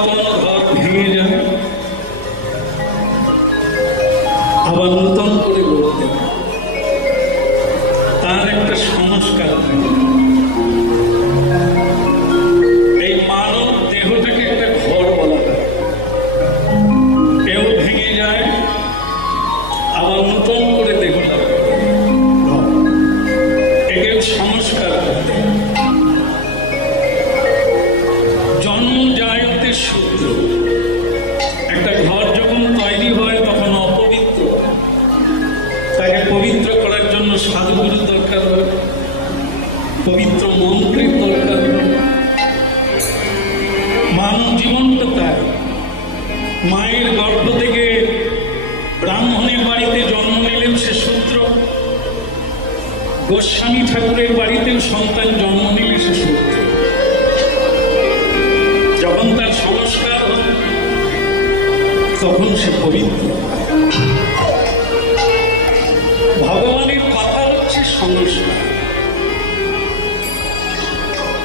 পুরাতন ঘর ভেঙে যায়, আবার নতুন করে গড়তে হয়, তার একটা সংস্কার থাকে। এই মানব দেহটাকে একটা ঘর বলা হয়, কেউ ভেঙে যায় আবার নতুন করে দেহ লাগে, একে সংস্কার করতে। জন্ম জায়তে সূত্র, একটা ঘর যখন তৈরি হয় তখন অপবিত্র, তাকে পবিত্র করার জন্য সাধুগুরু দরকার হয়, পবিত্র মন্ত্রের দরকার হয়। মানব জীবনটা তাই, মায়ের গর্ভ থেকে ব্রাহ্মণের বাড়িতে জন্ম নিলেন সে সূত্র, গোস্বামী ঠাকুরের বাড়িতেও সন্তান জন্ম নিলে সে সূত্র। যখন তার সংস্কার হয় তখন সে পবিত্র। ভগবানের কথা হচ্ছে সংস্কার।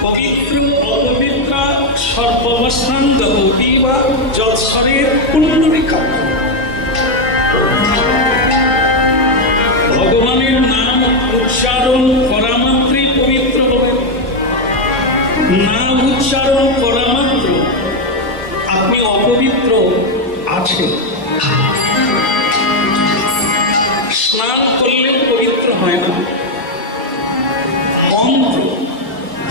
পবিত্র অপবিত্র সর্বাবস্থান গতি বা যৎসরের পুণ্যরেখা। ভগবানের নাম উচ্চারণ করা মাত্রই পবিত্র হবে, না উচ্চারণ করা মাত্র আপনি অপবিত্র আছেন। স্নান করলে পবিত্র হয় না, মন্ত্র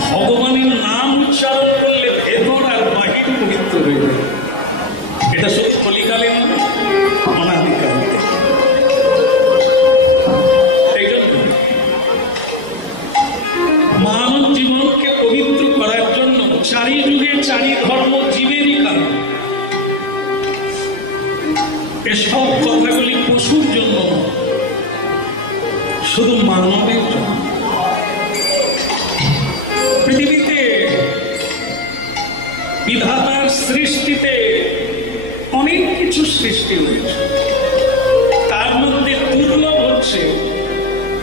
ভগবানের নাম উচ্চারণ করলে ভেতর আর বাহির পবিত্র হয়ে যায়। এটা শুধু কলিকালে না, অনাদিকালে। এই জন্য মানব জীবনকে পবিত্র করার জন্য চারি যুগে চারি ধর্ম জীবেরই কারণ। এসব কথাগুলি পশুর জন্য, শুধু মানবের জন্য। পৃথিবীতে বিধাতার সৃষ্টিতে অনেক কিছু সৃষ্টি হয়েছে, তার মধ্যে দুর্লভ হচ্ছে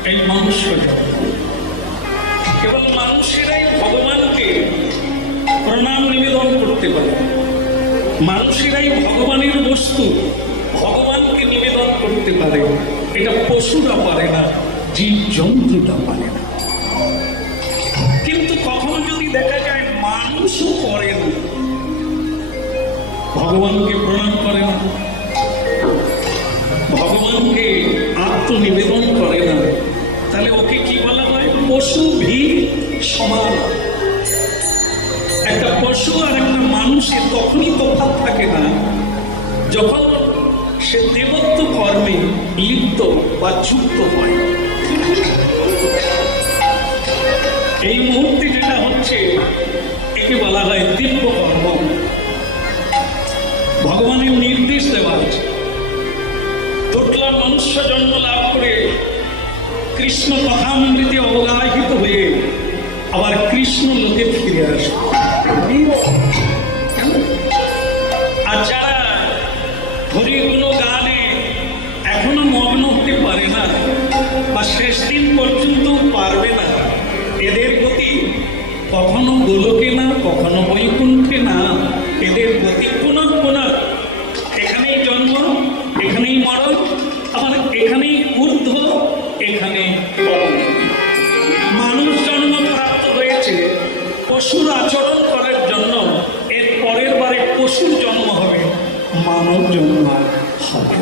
এই মনুষ্য জন্ম। কেবল মানুষেরাই ভগবানকে প্রণাম নিবেদন করতে পারে, মানুষেরাই ভগবানের বস্তু ভগবানকে নিবেদন করতে পারে। এটা পশুরা পারে না, জীব জন্তুটা পারে না। কিন্তু কখনো যদি দেখা যায় মানুষও করে না, ভগবানকে প্রণাম করে না, ভগবানকে আত্মনিবেদন করে না, তাহলে ওকে কি বলা হয়? পশু ভিড় সমান। একটা পশু আর একটা মানুষের তখনই তফাৎ থাকে না যখন সে দেবত্ব কর্মে লিপ্ত বা যুক্ত হয়। এই মুহূর্তে যেটা হচ্ছে একে বলা হয় দিব্য কর্ম। ভগবানের নির্দেশ দেওয়া আছে, দুর্লভ মনুষ্য জন্ম লাভ করে কৃষ্ণ কথামৃতে অবগাহিত হয়ে আবার কৃষ্ণ লোকে ফিরে আসে। আর যারা হরিগুণ গানে এখনো মগ্ন হতে পারে না বা শেষ দিন পর্যন্ত পারবে না, এদের গতি কখনো গোলকে না, কখনো বৈকুণ্ঠে না, এদের গতি পুনঃ পুনঃ এখানেই জন্ম, এখানেই মরণ, আবার এখানেই ঊর্ধ্ব, এখানে মানুষ জন্ম প্রাপ্ত হয়েছে পশুর আচরণ করার জন্য, এর পরের বারে পশুর জন্ম হবে, মানব জন্ম হবে।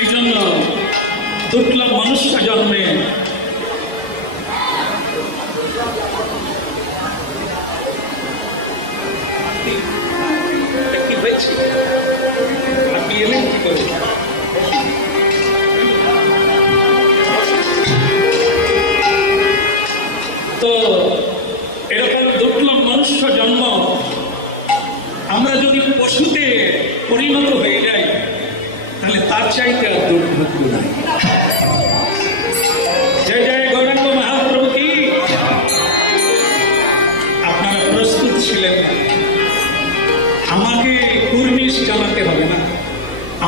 এই জন্য দুর্লভ মনুষ্য জন্মে কি হয়েছে? আপনি এলেন কি করে? তো এরকম দুর্লভ মনুষ্য জন্ম, আমরা যদি পশুতে পরিণত হয়ে যাই তাহলে তার চাইতে আর দুর্ভাগ্য নাই। জয় জয় গৌরাঙ্গ মহাপ্রভু কি। আপনারা প্রস্তুত ছিলেন, আমাকে কুর্নিশ চালাতে হবে না,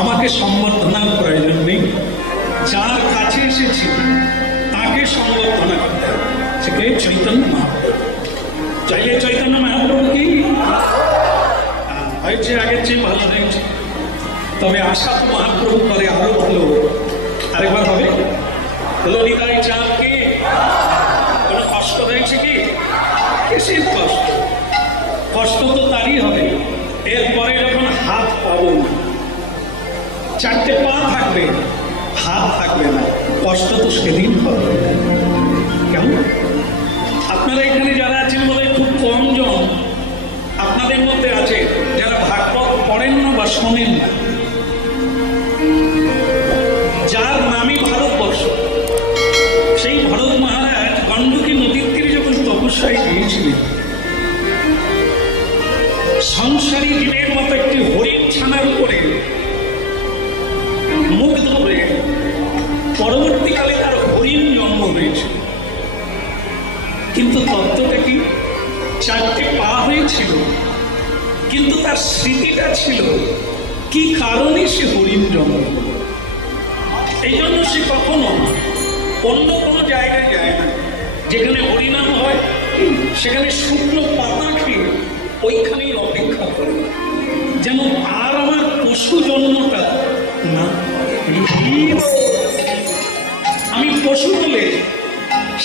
আমাকে সম্বর্ধনার প্রয়োজন নেই। যার কাছে এসেছি তাকে সম্বর্ধনা করতে হবে, সে চৈতন্য মহাপ্রভু। তাইলে চৈতন্য মহাপ্রভু কি হয়েছে, আগের চেয়ে ভালো হয়েছে। তবে আশা তো মহাপ্রভু করে আরো ভালো। আরেকবার হবে, ললিতাই চাঁদ কি কোনো কষ্ট হয়েছে কি? কিসের কষ্ট? কষ্ট তো তারই হবে এরপরে যখন হাত পাবো না, চারটে পা থাকবে, হাত থাকবে না, কষ্ট তো সেদিন হবে। কেমন? আপনারা এখানে যারা আছেন বলে খুব কম জন আপনাদের মধ্যে আছে যারা ভাগবত পড়েন না বা শোনেন না। যার নামই ভারতবর্ষ, সেই ভরত মহারাজ গণ্ডকী নদীর তীরে যখন তপস্যায় গিয়েছিলেন, সংসারী জীবের মতো একটি হরিণ ছানার উপরে মুগ্ধ হয়ে পরবর্তীকালে তার হরিণ জন্ম হয়েছে। কিন্তু তত্ত্বটা কি? চারটে পা হয়েছিল, কিন্তু তার স্মৃতিটা ছিল কি কারণে সে হরিণ জন্ম হল। এই জন্য সে কখনো অন্য কোনো জায়গায় যায় না, যেখানে হরিনাম হয় সেখানে শুকনো পাতা খেয়ে ওইখানেই অপেক্ষা করে, যেন আর আমার পশু জন্মটা না। আমি পশু বলে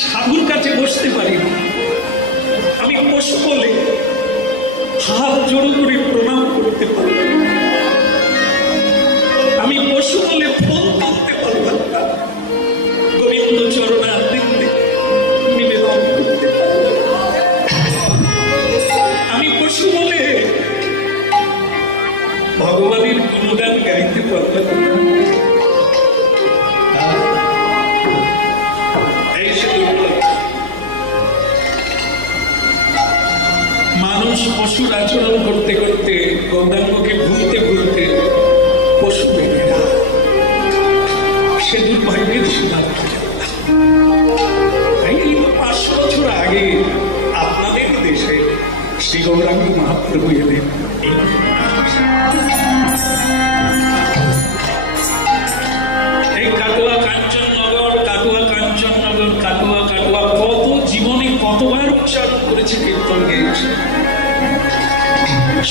সাধুর কাছে বসতে পারি না, আমি পশু বলে হাত জোড়ো করে প্রণাম করতে পারি না, আমি পশু বলে ফোন করতে পারলাম না, গোবিন্দ চরণারবিন্দে নিবেদন করতে পারলাম না, আমি পশু বলে ভগবানের গুণগান গাইতে পারলাম না। মানুষ পশুর আচরণ করতে করতে গৌরাঙ্গকে ভুলতে ভুলতে পশু বেড়ে যায়, সে দুর্ভাগ্যের সীমা। এই 500 বছর আগে আপনাদের দেশে শ্রী গৌরাঙ্গ মহাপ্রভু এলেন। এই কাটোয়া কাঞ্চননগর, কাটোয়া কাঞ্চননগর, কাটোয়া কাটোয়া কত জীবনে কতবার উচ্চারণ করেছে, কীর্তন গেয়েছে,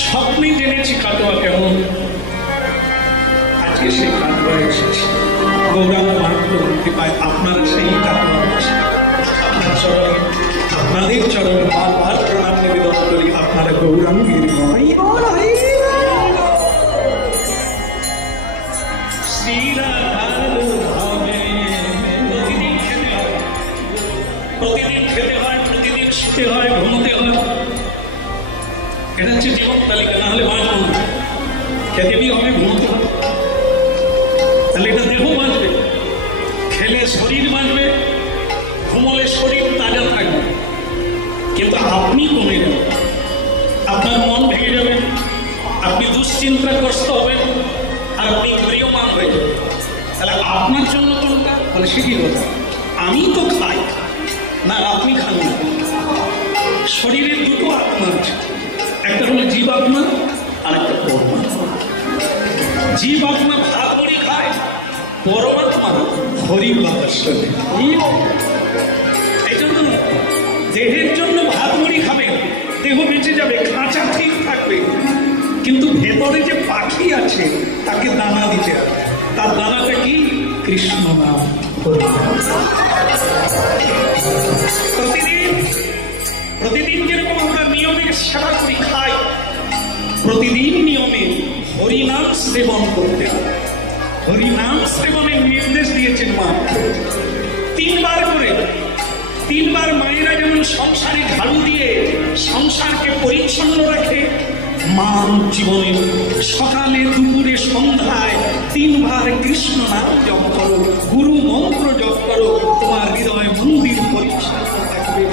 স্বপ্নে জেনেছি কাটোয়া কেমন। আজকে সেই কাটোয়া এসেছে গৌরাঙ্গ মহাপ্রভুর কৃপায়। আপনারা সেই কাটোয়া আপনার চরণ, আপনাদের চরণ বারবার প্রণাম নিবেদন করি। আপনারা গৌরাঙ্গের প্রতিদিন খেতে হয়, প্রতিদিন শুতে হয়, ঘুমোতে হয়, এটা হচ্ছে জীবন তালিকা। না হলে বাঁচব না, খেতে হবে, ঘুমোতে হবে, তাহলে এটা দেহ বাঁচবে। খেলে শরীর বাঁচবে, ঘুমোলে শরীর তাজা থাকবে। কিন্তু আপনি কমে যাবেন, আপনার মন ভেঙে যাবে, আপনি দুশ্চিন্তাগ্রস্ত হবেন, আর আপনি প্রিয়মান হয়ে যাবেন। তাহলে আপনার জন্য কোনটা? মানে সে কি কথা, আমি তো খাই না, আপনি খান না। শরীরের দুটো আত্মা আছে, একটা হলো জীবাত্মা আর একটা পরমাত্মা। জীবাত্মা ভাত মুড়ি খায়, পরমাত্মা হরি বাবার সাথে। এই জন্য দেহের জন্য ভাত মুড়ি খাবে, দেহ বেঁচে যাবে, খাঁচা ঠিক থাকবে, কিন্তু ভেতরে যে পাখি আছে তাকে দানা দিতে হবে। তার দানাটা কি? কৃষ্ণ নাম। প্রতিদিন প্রতিদিন যেরকম আমরা নিয়মে সেবা করি, খাই, প্রতিদিন নিয়মে হরিনাম সেবন করতে হবে। হরিনাম সেবনের নির্দেশ দিয়েছেন মা 3 বার করে। 3 বার মায়েরা যেমন সংসারে ঝাড়ু দিয়ে সংসারকে পরিচ্ছন্ন রাখে, মা জীবনে সকালে দুপুরে সন্ধ্যায় 3 বার কৃষ্ণ নাম জপ করো, গুরু মন্ত্র জপ করো, তোমার হৃদয় মন্দির পরিচ্ছন্ন থাকবে।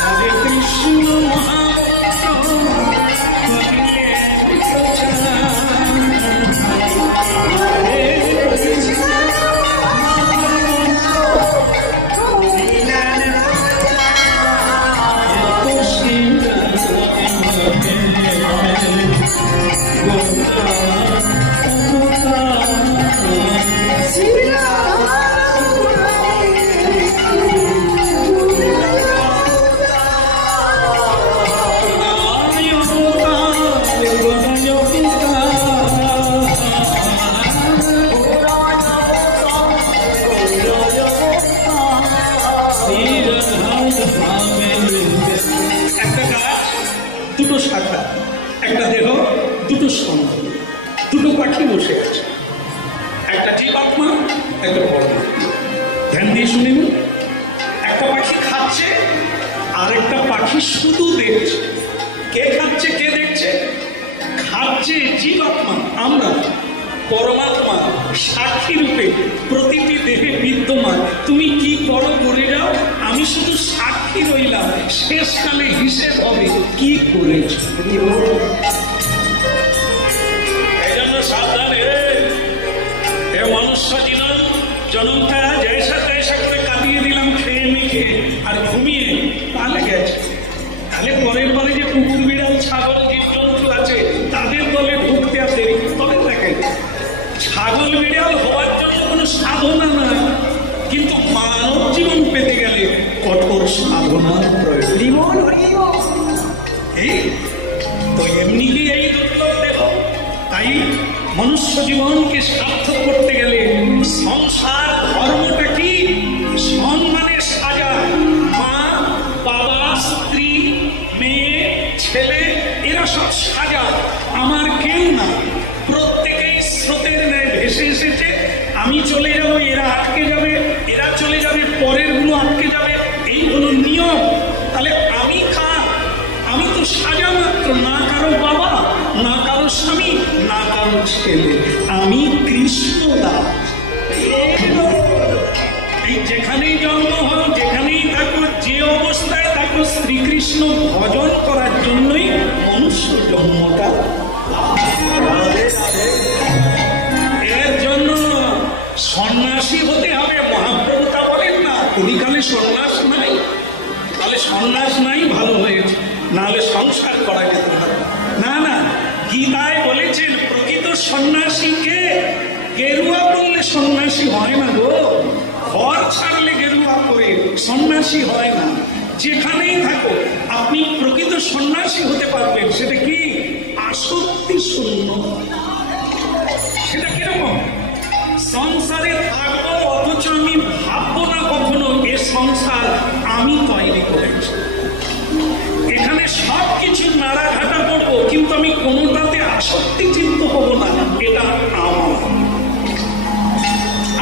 হরে কৃষ্ণ মহাপ্রভু পাখি বসে আছে, একটা জীবাত্মা, একটা পরমাত্মা। ধ্যান দিয়ে শুনেন, একটা পাখি খাচ্ছে আর একটা পাখি শুধু দেখছে। কে খাচ্ছে কে দেখছে? খাচ্ছে জীবাত্মা, আমরা। পরমাত্মা সাক্ষী রূপে প্রতিটি দেহে বিদ্যমান। তুমি কি করো করে যাও, আমি শুধু সাক্ষী রইলাম। শেষকালে হিসেব হবে কি করেছ। এই জন্য সাবধানে, এ মনুষ্য জীবন জনমটা জয়সা তয়সা করে কাটিয়ে দিলাম, খেয়ে মেখে আর ঘুমিয়ে, তাহলে গেছে। তাহলে পরের পরে যে কুকুর বিড়াল ছাগল জীবজন্তু আছে তাদের দলে ঢুকতে আর দেরি। তবে দেখেন, ছাগল বিড়াল হওয়ার জন্য কোনো সাধনা নাই, কিন্তু মানব জীবন পেতে গেলে কঠোর সাধনার প্রয়োজন। এই তো এমনি কি এই দুর্লভ দেহ। তাই মনুষ্য জীবনকে সার্থক করতে গেলে সংসার ধর্মটা কি? সম্মানের সাজা। মা, বাবা, স্ত্রী, মেয়ে, ছেলে, এরা সব সাজা, আমার কেউ না। প্রত্যেকেই স্রোতের ন্যায় ভেসে এসেছে। আমি চলে যাব, এরা আটকে যাবে, এরা চলে যাবে, পরের গুলো আটকে যাবে, এই হলো নিয়ম। তাহলে আমি আমি তো সাজা মাত্র, না কারো বাবা, না কারো স্বামী, না কারো ছেলে, আমি কৃষ্ণ দাস। এই যেখানেই জন্ম হয়, যেখানেই থাকো, যে অবস্থায় থাকো, শ্রীকৃষ্ণ ভজন করার জন্যই মনুষ্য জন্মটা। এর জন্য সন্ন্যাসী হতে হবে। মহাপ্রভু তা বলেন না, কলিকালে সন্ন্যাস নাই। তাহলে সন্ন্যাস নাই, ভালো হয়েছে, নাহলে সংসার করা যেত না। না না, গীতায় বলেছেন প্রকৃত সন্ন্যাসীকে গেরুয়া বললে সন্ন্যাসী হয় না গো। ঘর ছাড়লে গেরুয়া করে সন্ন্যাসী হয় না। যেখানেই থাকো আপনি প্রকৃত সন্ন্যাসী হতে পারবেন। সেটা কি? আসক্তি শূন্য। সেটা কিরকম? সংসারে থাকবো অথচ আমি ভাববো না কখনো এ সংসার আমি তৈরি করেছি। এখানে সব কিছু নাড়াঘাটা করবো, কিন্তু আমি কোনোটাতে আসক্তি চিন্ত হব না, এটা আমার।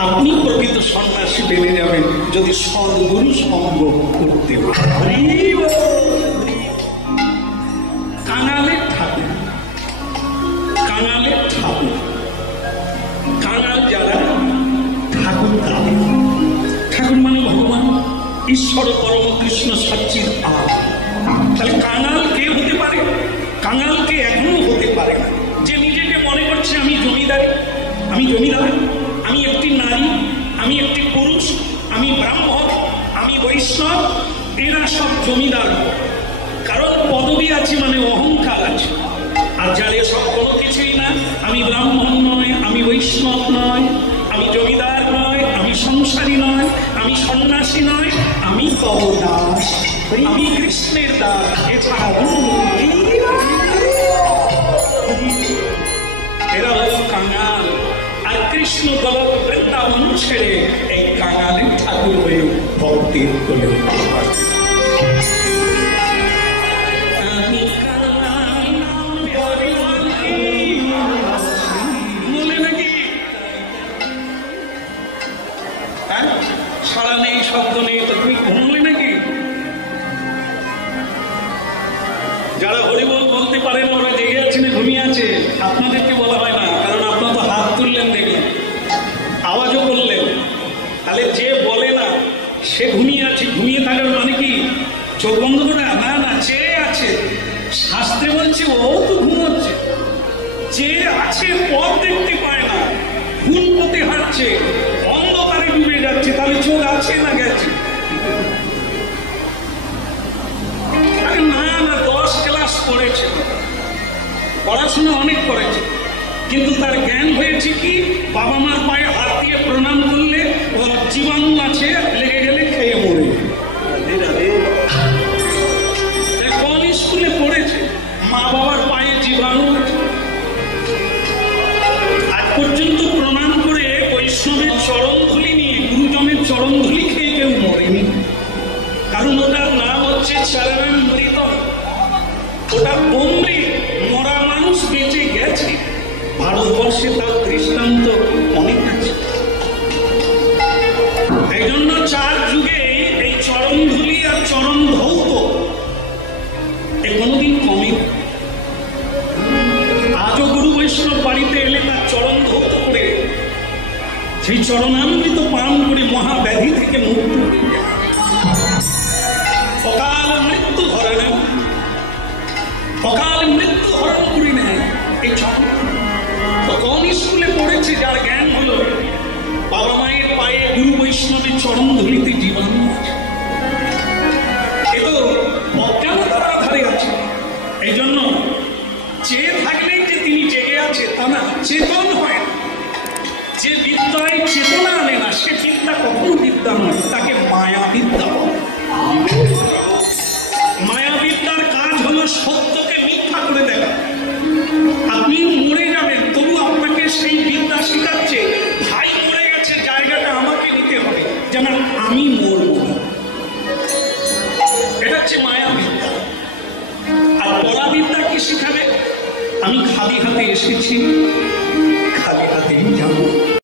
আপনি প্রকৃত সন্ন্যাসী বেড়ে যাবেন যদি সদ্গুরু সঙ্গ করতে পারেন। কাঙালের ঠাকুর, কাঙালের ঠাকুর, কাঙাল যারা ঠাকুর তাদের। ঠাকুর মানে ভগবান, ঈশ্বর পরম কৃষ্ণ সচ্চিদ আত্মা। তাহলে কাঙাল কে হতে পারে? কাঙালকে এখনো হতে পারে না। যে নিজেকে মনে করছে আমি জমিদার, আমি জমিদার, আমি একটি নারী, আমি একটি পুরুষ, আমি ব্রাহ্মণ, আমি বৈষ্ণব, এরা সব জমিদার। কারণ পদবী আছে মানে অহংকার আছে। আর যারা সব কোনো কিছুই না, আমি ব্রাহ্মণ নয়, আমি বৈষ্ণব নয়, আমি জমিদার নয়, আমি সংসারী নয়, আমি সন্ন্যাসী নয়, আমি দাস, আমি কৃষ্ণের দাস, এছাড়া এরা হল কাঙাল। আর কৃষ্ণ গোলক বৃন্দাবন ছেড়ে এই কাঙালের ঠাকুর হয়ে ভক্তির করে। সারা নেই, শব্দ নেই, তো তুমি ঘুমলে নাকি? যারা হরিবল বলতে পারে না ওরা জেগে আছে না ঘুমিয়ে আছে? আপনাদেরকে বলা হয় না, কারণ আপনারা তো হাত তুললেন, দেখলেন, আওয়াজও করলেন। তাহলে যে বলে না সে ঘুমিয়ে আছে। ঘুমিয়ে থাকার মানে কি? চোখ বন্ধ করে? না না, চেয়ে আছে। শাস্ত্রে বলছে ও তো ঘুমোচ্ছে। যে আছে পথ দেখতে পায় না, ভুল পথে হাঁটছে, অন্ধকারে ডুবে যাচ্ছে, তাহলে চোখ আছে না গেছে? না না, 10 ক্লাস পড়েছে, পড়াশোনা অনেক করেছে, কিন্তু তার জ্ঞান হয়েছে কি? বাবা মার পায়ে হাত দিয়ে প্রণাম করলে ওর জীবাণু আছে, লেগে গেলে খেয়ে মরে। কোন স্কুলে পড়েছে? মা বাবার পায়ে জীবাণু আছে। আজ পর্যন্ত প্রণাম করে বৈষ্ণবের চরণধুলি নিয়ে, গুরুজনের চরণধুলি খেয়ে কেউ মরেনি। কারণ ওটার নাম হচ্ছে চরণ মৃত। ওটা অমৃত। মরা মানুষ বেঁচে গেছে, ভারতবর্ষে তার দৃষ্টান্ত অনেক আছে। এই জন্য 4 যুগে এই চরণ ধুলি আর চরণ ধৌত এ কোনোদিন কমে। আজও গুরু বৈষ্ণব বাড়িতে এলে তার চরণ ধৌত করে সেই চরণামৃত পান করে মহাব্যাধি থেকে মুক্ত হয়ে যায়। অকাল মৃত্যু ধরে নেন, অকাল মৃত্যু হরণ করে নেয় এই চরণ। তখন স্কুলে পড়েছে, যার জ্ঞান হলো বাবা মায়ের পায়ে গুরু বৈষ্ণবের চরণ ধুলিতে জীবাণু আছে। এ তো অজ্ঞানতার আধারে আছে। এই জন্য চেয়ে থাকলেই যে তিনি জেগে আছে তা না, চেতন হয় না। যে বিদ্যায় চেতনা আনে না সে বিদ্যা কখনো বিদ্যা নয়, তাকে মায়া বিদ্যা বলে। মায়া বিদ্যার কাজ হলো সত্যকে মিথ্যা করে দেখা। আপনি মরে যাবেন, তবু আপনাকে সেই বিদ্যা শিখাচ্ছে ভাই মরে গেছে, জায়গাটা আমাকে নিতে হবে, যেন আমি মরব না। এটা হচ্ছে মায়া বিদ্যা। আর পরা বিদ্যা কি শিখাবে? আমি খালি হাতে এসেছি, খালি হাতেই যাব।